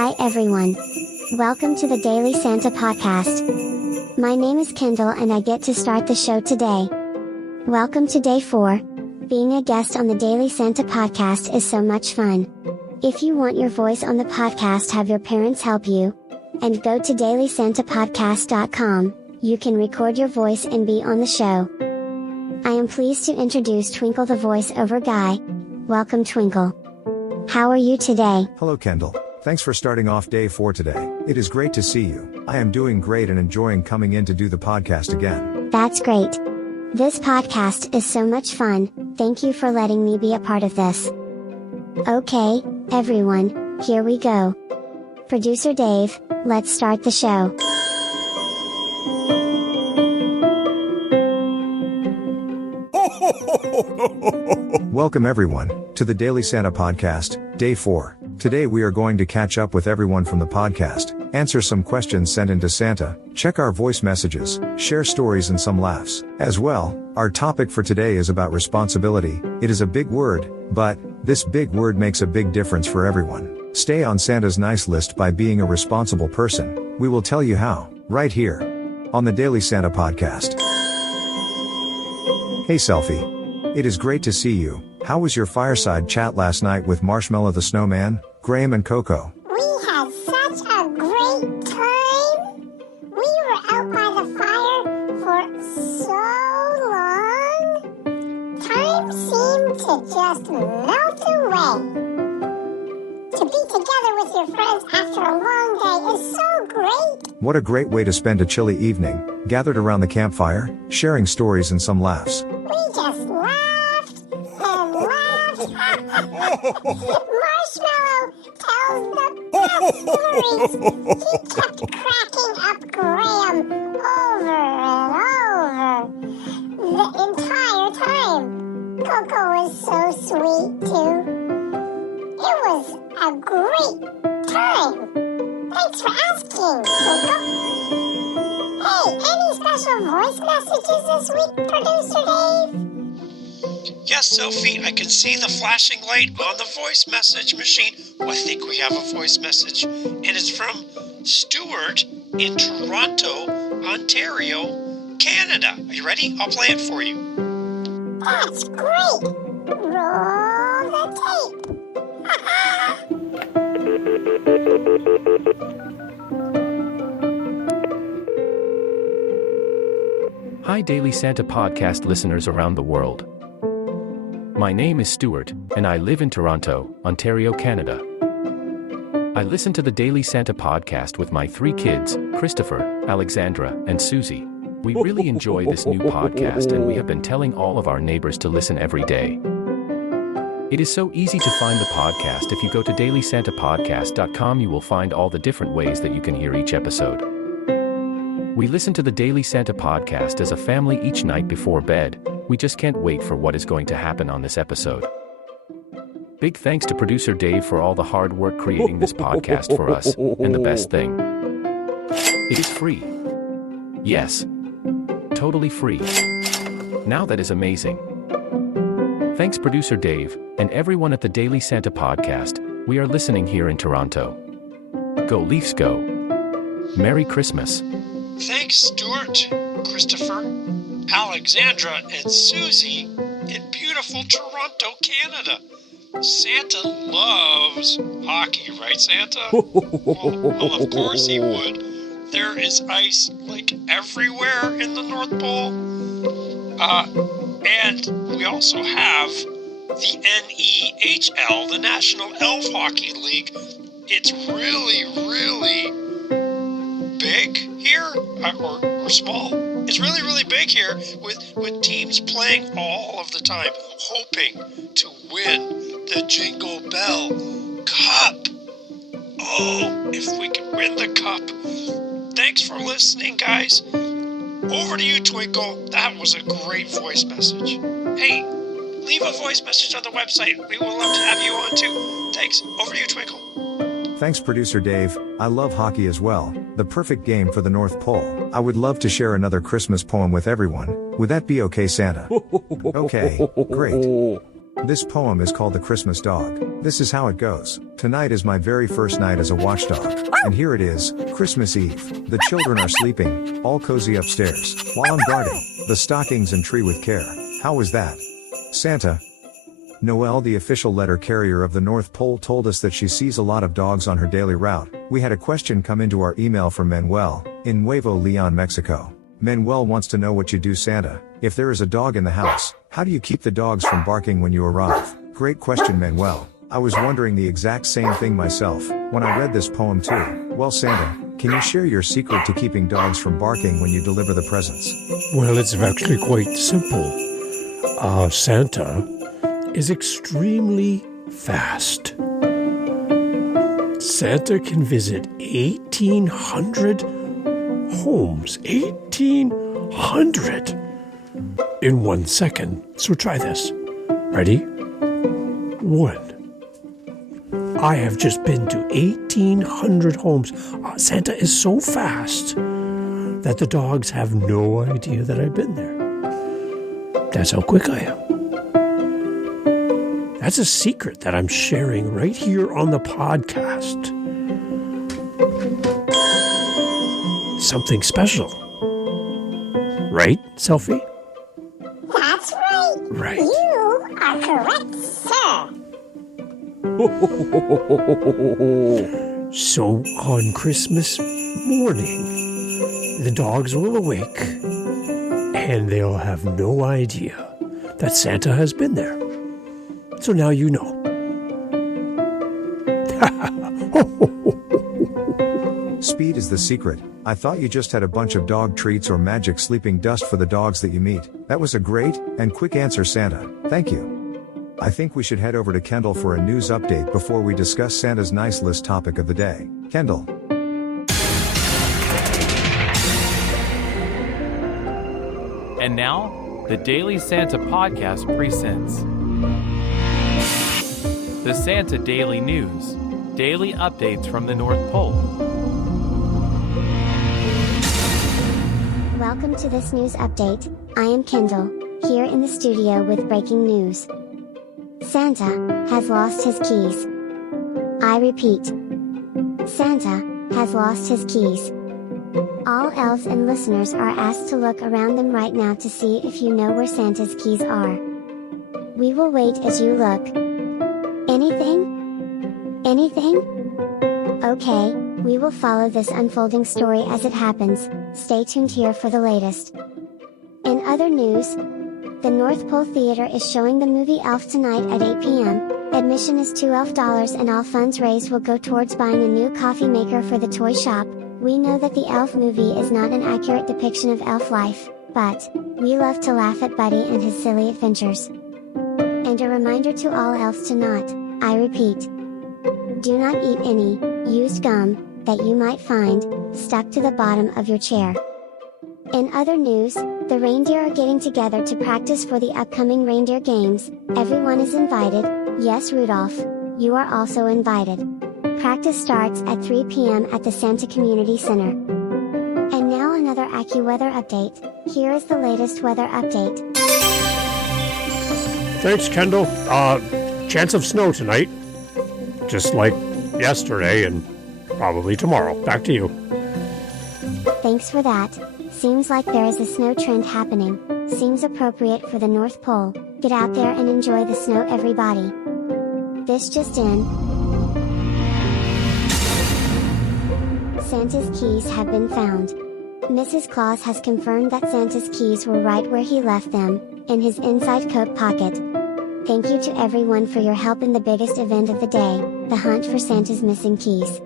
Hi everyone. Welcome to the Daily Santa podcast. My name is Kendall and I get to start the show today. Welcome to day 4. Being a guest on the Daily Santa podcast is so much fun. If you want your voice on the podcast, have your parents help you. And go to dailysantapodcast.com, you can record your voice and be on the show. I am pleased to introduce Twinkle, the voiceover guy. Welcome Twinkle. How are you today? Hello Kendall. Thanks for starting off day 4 today. It is great to see you. I am doing great and enjoying coming in to do the podcast again. That's great. This podcast is so much fun, thank you for letting me be a part of this. Okay, everyone, here we go. Producer Dave, let's start the show. Welcome everyone, to the Daily Santa podcast, day 4. Today we are going to catch up with everyone from the podcast, answer some questions sent into Santa, check our voice messages, share stories and some laughs. As well, our topic for today is about responsibility. It is a big word, but this big word makes a big difference for everyone. Stay on Santa's nice list by being a responsible person. We will tell you how, right here, on the Daily Santa podcast. Hey Selfie. It is great to see you. How was your fireside chat last night with Marshmallow the Snowman, Graham and Coco? We had such a great time. We were out by the fire for so long. Time seemed to just melt away. To be together with your friends after a long day is so great. What a great way to spend a chilly evening, gathered around the campfire, sharing stories and some laughs. We just laughed and laughed. Marshmallow tells the best stories. He kept cracking up Graham over and over the entire time. Coco was so sweet too. It was a great time. Thanks for asking, Twinkle. Hey, any special voice messages this week, Producer Dave? Yes, Sophie, I can see the flashing light on the voice message machine. Oh, I think we have a voice message. And it's from Stuart in Toronto, Ontario, Canada. Are you ready? I'll play it for you. That's great. Roll the tape. Hi Daily Santa podcast listeners around the world. My name is Stuart, and I live in Toronto, Ontario, Canada. I listen to the Daily Santa podcast with my 3 kids, Christopher, Alexandra, and Susie. We really enjoy this new podcast and we have been telling all of our neighbors to listen every day. It is so easy to find the podcast. If you go to dailysantapodcast.com, you will find all the different ways that you can hear each episode. We listen to the Daily Santa podcast as a family each night before bed. We just can't wait for what is going to happen on this episode. Big thanks to producer Dave for all the hard work creating this podcast for us, and the best thing, it is free. Yes, totally free. Now that is amazing. Thanks producer Dave, and everyone at the Daily Santa podcast. We are listening here in Toronto. Go Leafs go. Merry Christmas. Thanks, Stuart, Christopher, Alexandra, and Susie in beautiful Toronto, Canada. Santa loves hockey, right, Santa? Well, of course he would. There is ice, like, everywhere in the North Pole. And we also have the NEHL, the National Elf Hockey League. It's really, really big here, or small. It's really, really big here with teams playing all of the time, hoping to win the Jingle Bell Cup. Oh, if we can win the cup. Thanks for listening, guys. Over to you, Twinkle. That was a great voice message. Hey, leave a voice message on the website. We will love to have you on too. Thanks. Over to you, Twinkle. Thanks producer Dave. I love hockey as well. The perfect game for the North Pole. I would love to share another Christmas poem with everyone. Would that be okay, Santa? Okay, great. This poem is called The Christmas Dog. This is how it goes. Tonight is my very first night as a watchdog. And here it is, Christmas Eve. The children are sleeping, all cozy upstairs, while I'm guarding the stockings and tree with care. How was that? Santa. Noelle, the official letter carrier of the North Pole, told us that she sees a lot of dogs on her daily route. We had a question come into our email from Manuel, in Nuevo Leon, Mexico. Manuel wants to know what you do, Santa. If there is a dog in the house, how do you keep the dogs from barking when you arrive? Great question, Manuel. I was wondering the exact same thing myself, when I read this poem too. Well, Santa, can you share your secret to keeping dogs from barking when you deliver the presents? Well, it's actually quite simple. Santa is extremely fast. Santa can visit 1,800 homes. 1,800 in 1 second. So try this. Ready? 1. I have just been to 1,800 homes. Santa is so fast that the dogs have no idea that I've been there. That's how quick I am. That's a secret that I'm sharing right here on the podcast. Something special. Right, Selfie? That's right. Right. You are correct, sir. So on Christmas morning, the dogs will awake and they'll have no idea that Santa has been there. So now you know. Speed is the secret. I thought you just had a bunch of dog treats or magic sleeping dust for the dogs that you meet. That was a great and quick answer, Santa. Thank you. I think we should head over to Kendall for a news update before we discuss Santa's nice list topic of the day. Kendall. And now, the Daily Santa Podcast presents the Santa Daily News, daily updates from the North Pole. Welcome to this news update. I am Kendall, here in the studio with breaking news. Santa has lost his keys. I repeat, Santa has lost his keys. All elves and listeners are asked to look around them right now to see if you know where Santa's keys are. We will wait as you look. Anything? Anything? Okay, we will follow this unfolding story as it happens. Stay tuned here for the latest. In other news, the North Pole Theater is showing the movie Elf tonight at 8 p.m. Admission is $12 and all funds raised will go towards buying a new coffee maker for the toy shop. We know that the Elf movie is not an accurate depiction of elf life, but we love to laugh at Buddy and his silly adventures. And a reminder to all elves to not, I repeat, do not eat any used gum that you might find stuck to the bottom of your chair. In other news, the reindeer are getting together to practice for the upcoming reindeer games. Everyone is invited. Yes, Rudolph, you are also invited. Practice starts at 3 p.m. at the Santa Community Center. And now another AccuWeather update. Here is the latest weather update. Thanks, Kendall. Chance of snow tonight. Just like yesterday and probably tomorrow. Back to you. Thanks for that. Seems like there is a snow trend happening. Seems appropriate for the North Pole. Get out there and enjoy the snow, everybody. This just in. Santa's keys have been found. Mrs. Claus has confirmed that Santa's keys were right where he left them, in his inside coat pocket. Thank you to everyone for your help in the biggest event of the day, the hunt for Santa's missing keys.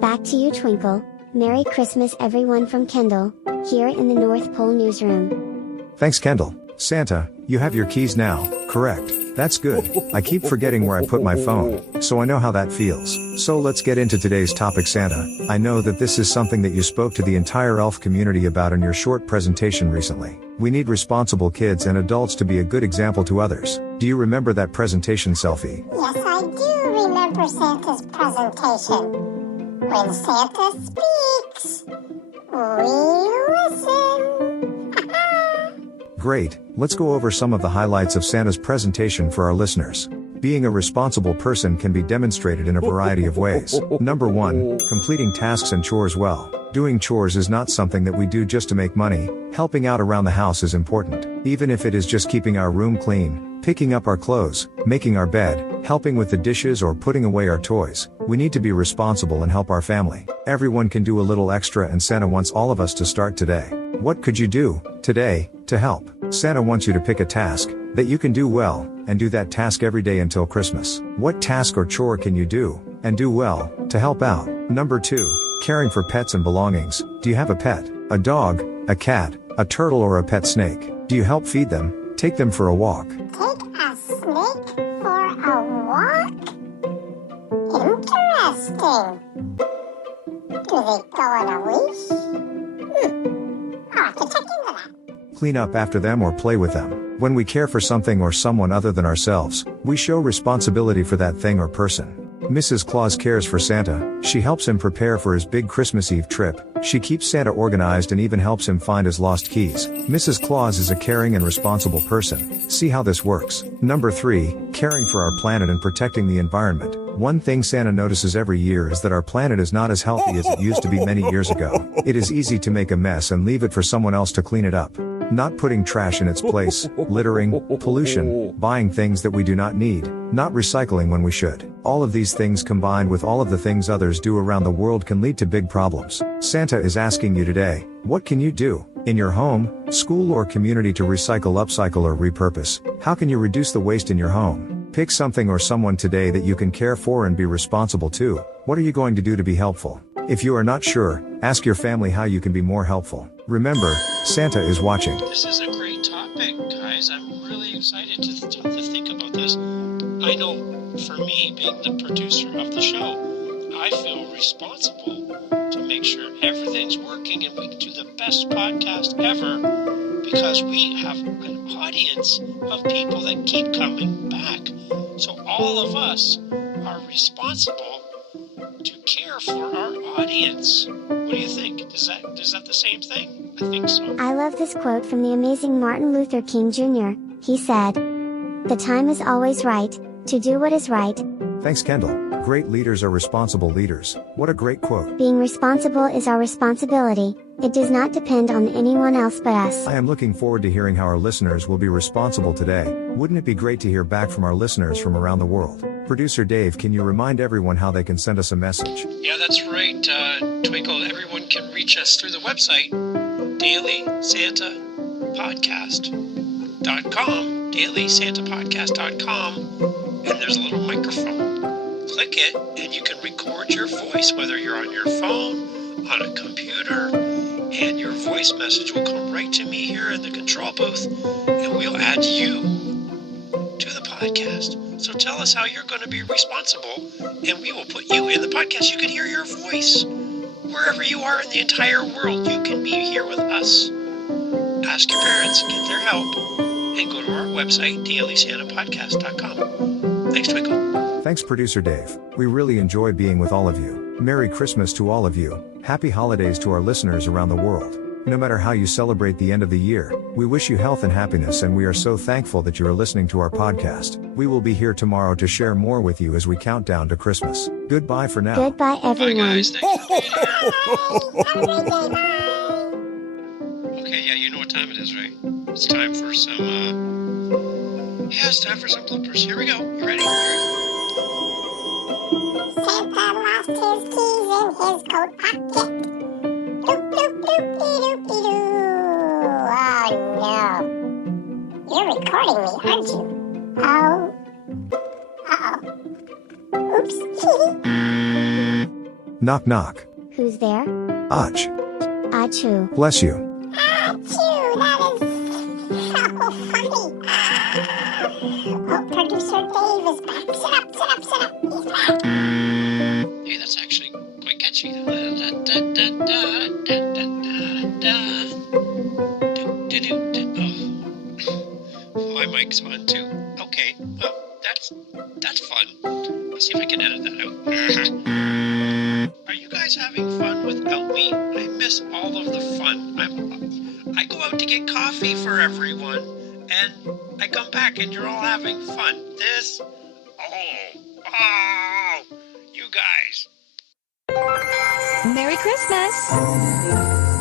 Back to you, Twinkle. Merry Christmas, everyone, from Kendall, here in the North Pole newsroom. Thanks, Kendall. Santa, you have your keys now, correct? That's good. I keep forgetting where I put my phone, so I know how that feels. So let's get into today's topic, Santa. I know that this is something that you spoke to the entire elf community about in your short presentation recently. We need responsible kids and adults to be a good example to others. Do you remember that presentation, Selfie? Yes, I do remember Santa's presentation. When Santa speaks, we listen. Great, let's go over some of the highlights of Santa's presentation for our listeners. Being a responsible person can be demonstrated in a variety of ways. Number 1, completing tasks and chores well. Doing chores is not something that we do just to make money. Helping out around the house is important. Even if it is just keeping our room clean, picking up our clothes, making our bed, helping with the dishes or putting away our toys. We need to be responsible and help our family. Everyone can do a little extra and Santa wants all of us to start today. What could you do today to help? Santa wants you to pick a task that you can do well and do that task every day until Christmas. What task or chore can you do and do well to help out? Number 2, caring for pets and belongings. Do you have a pet? A dog, a cat, a turtle or a pet snake? Do you help feed them? Take them for a walk? Take a snake for a walk? Interesting. Do they go on a leash? I'll have to check into that. Clean up after them or play with them. When we care for something or someone other than ourselves, we show responsibility for that thing or person. Mrs. Claus cares for Santa. She helps him prepare for his big Christmas Eve trip. She keeps Santa organized and even helps him find his lost keys. Mrs. Claus is a caring and responsible person. See how this works. Number 3, caring for our planet and protecting the environment. One thing Santa notices every year is that our planet is not as healthy as it used to be many years ago. It is easy to make a mess and leave it for someone else to clean it up. Not putting trash in its place, littering, pollution, buying things that we do not need, not recycling when we should. All of these things combined with all of the things others do around the world can lead to big problems. Santa is asking you today, what can you do in your home, school or community to recycle, upcycle or repurpose? How can you reduce the waste in your home? Pick something or someone today that you can care for and be responsible to. What are you going to do to be helpful? If you are not sure, ask your family how you can be more helpful. Remember, Santa is watching. This is a great topic, guys. I'm really excited to think about this. I know for me, being the producer of the show, I feel responsible to make sure everything's working and we do the best podcast ever because we have an audience of people that keep coming back. So all of us are responsible to care for our audience. What do you think? Is that the same thing? I think so. I love this quote from the amazing Martin Luther King Jr. He said, "The time is always right to do what is right." Thanks, Kendall. Great leaders are responsible leaders. What a great quote. Being responsible is our responsibility. It does not depend on anyone else but us. I am looking forward to hearing how our listeners will be responsible today. Wouldn't it be great to hear back from our listeners from around the world? Producer Dave, can you remind everyone how they can send us a message? Yeah, that's right, Twinkle. Everyone can reach us through the website, dailysantapodcast.com, dailysantapodcast.com, and there's a little microphone. Click it, and you can record your voice, whether you're on your phone, on a computer, and your voice message will come right to me here in the control booth, and we'll add you to the podcast. So tell us how you're going to be responsible, and we will put you in the podcast. You can hear your voice wherever you are in the entire world. You can be here with us. Ask your parents, get their help, and go to our website, dailysantapodcast.com. Thanks, Twinkle. Thanks, Producer Dave. We really enjoy being with all of you. Merry Christmas to all of you. Happy holidays to our listeners around the world. No matter how you celebrate the end of the year, we wish you health and happiness, and we are so thankful that you are listening to our podcast. We will be here tomorrow to share more with you as we count down to Christmas. Goodbye for now. Goodbye, Bye, everyone. guys. Thanks for being here. Bye. Okay, yeah, you know what time it is, right? It's time for some, it's time for some bloopers. Here we go. You ready? Santa lost his keys in his coat pocket. Doop, doop, doop-dee-doop-dee-doo. Oh, no. You're recording me, aren't you? Oh. Uh-oh. Oops. Knock knock. Who's there? Ach. Achoo. Bless you. Achoo, that is so funny. Oh, Producer Dave is back. Sit up. He's back. Hey, that's actually quite catchy. Oh, my mic's on too. Okay, well, that's fun. Let's see if I can edit that out. Are you guys having fun without me? I miss all of the fun. I go out to get coffee for everyone, and I come back and you're all having fun. This Oh, you guys. Merry Christmas!